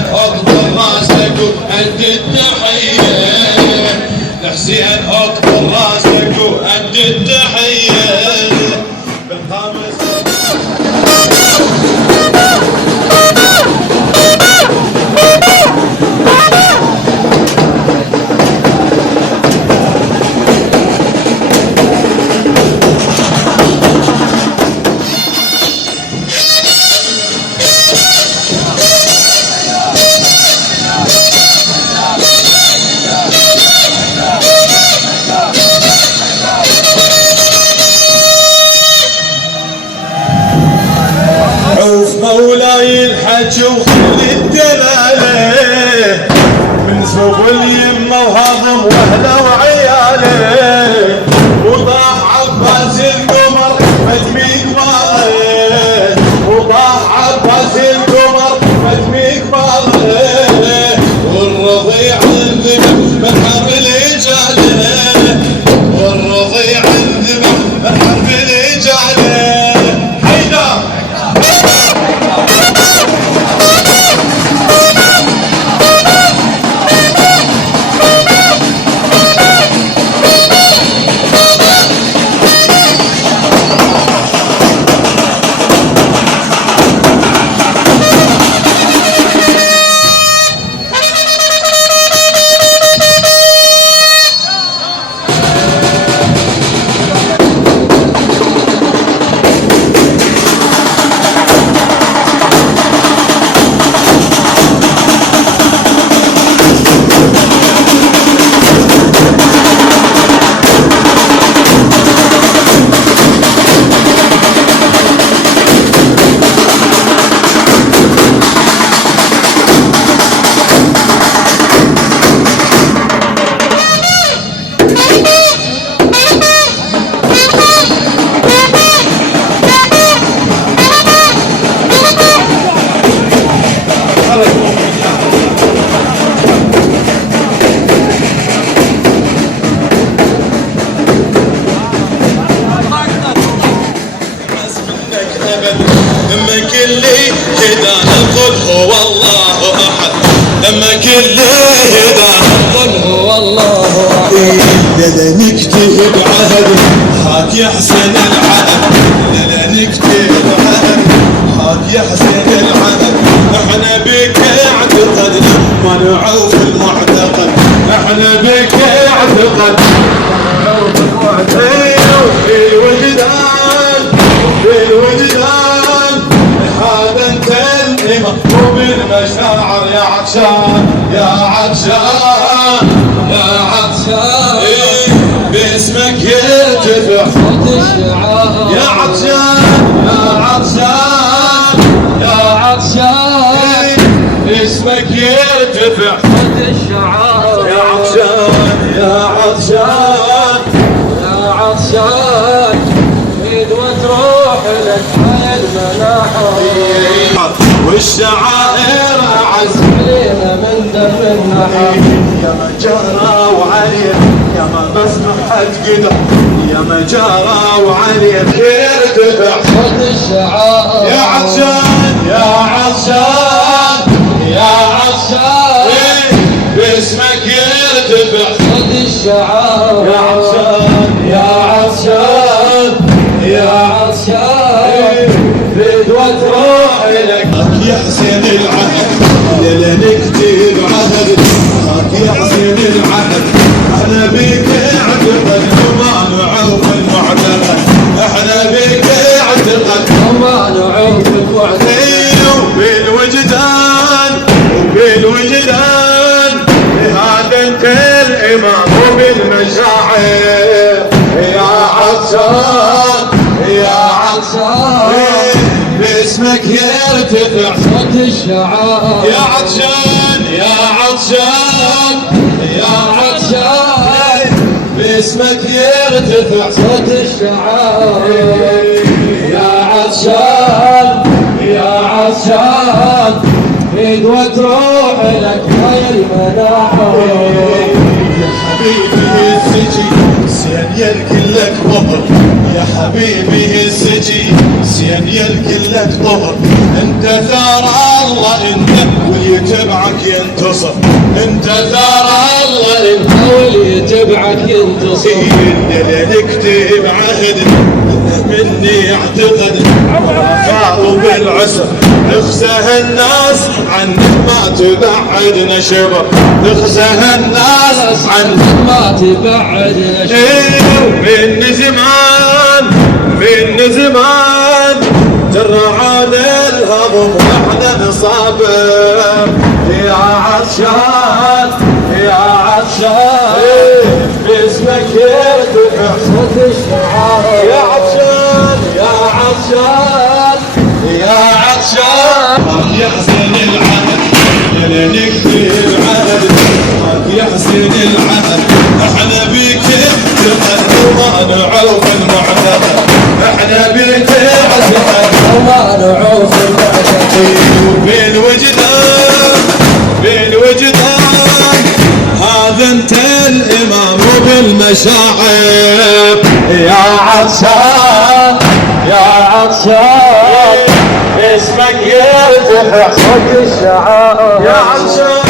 لحسين اقبل راسك وأد التحية، لحسين اقبل راسك وأد التحية. بالخامس مولاي الحج وخلي الدلاله من صوب اليمه وهضم واهله وعياله، وطاح عباس القمر مدمي قماره، وطاح عباس القمر مدمي قماره، والرضيع انذبح من حرب الاجاله، والرضيع انذبح من حرب الاجاله. دمك اللي هدانا قل هو الله احد، دمك اللي هدانا قل هو الله احد. لا نكتب عهد حاك يا حسين العهد، لا نكتب عهد حاك يا حسين العهد. احنا بك اعتقدنا ما نعوف المعتقد، احنا بك اعتقد ما نعوف المعتقد. في الوجدان في الوجدان هذا انت الامام وبالمشاعر يا عطشان يا عطشان يا عطشان. باسمك يرتفع صوت الشعار يا عطشان يا عطشان يا عطشان. باسمك يرتفع صوت الشعار يا عطشان يا عطشان يا عطشان. وتروح لك هاي المناحر والشعائر اعز علينا من دم النحر. يا ما جرى وعليك يا ما مسمحت قدر، يا ما جرى وعليك يرتفع صوت الشعائر يا عطشان يا عطشان يا عطشان. باسمك يرتفع صوت الشعائر يا عطشان يا عطشان يا عطشان. فدوة تروح لك يا حسين العهد، لا نكتب عهد حاك يا حسين العهد. احنا بك اعتقد وما نعوف المعتقد، احنا بك اعتقد وما نعوف المعتقد. وبالوجدان وبالوجدان هذا انت الامام وبالمشاعر يا عطشان يا عطشان. باسمك يرتفع صوت الشعار يا عطشان يا عطشان يا عطشان. باسمك يرتفع صوت الشعار يا عطشان يا عطشان. فدوة تروح لك هاي المناحر. يا حبيبي السجن سين يركن لك ظهر، يا حبيبي السجن سين يركن لك ظهر. انت ثار الله انت يتبعك ينتصر، انت ثار الله انت واللي يتبعك ينتصر. نكتب عهد مني اعتقد وفاء بالعسر، نخسه الناس عنك ما تبعدنا شبر، نخسه الناس عنك ما تبعدنا شبر. من زمان جرعان الهضم واحنا نصابر، يا عطشان باسمك يرتفع صوت الشعار. يا عطشان ما يحزن العهد يا نكتب عهد، ما يحزن العهد احنا بيك التقى وما نعرف المعتقد، احنا بيك التقى وما نعرف المعتقد. بين وجدان هذا انت الامام وبالمشاعر. يا عطشان اسمك يرتفع صوت الشعار. يا عطشان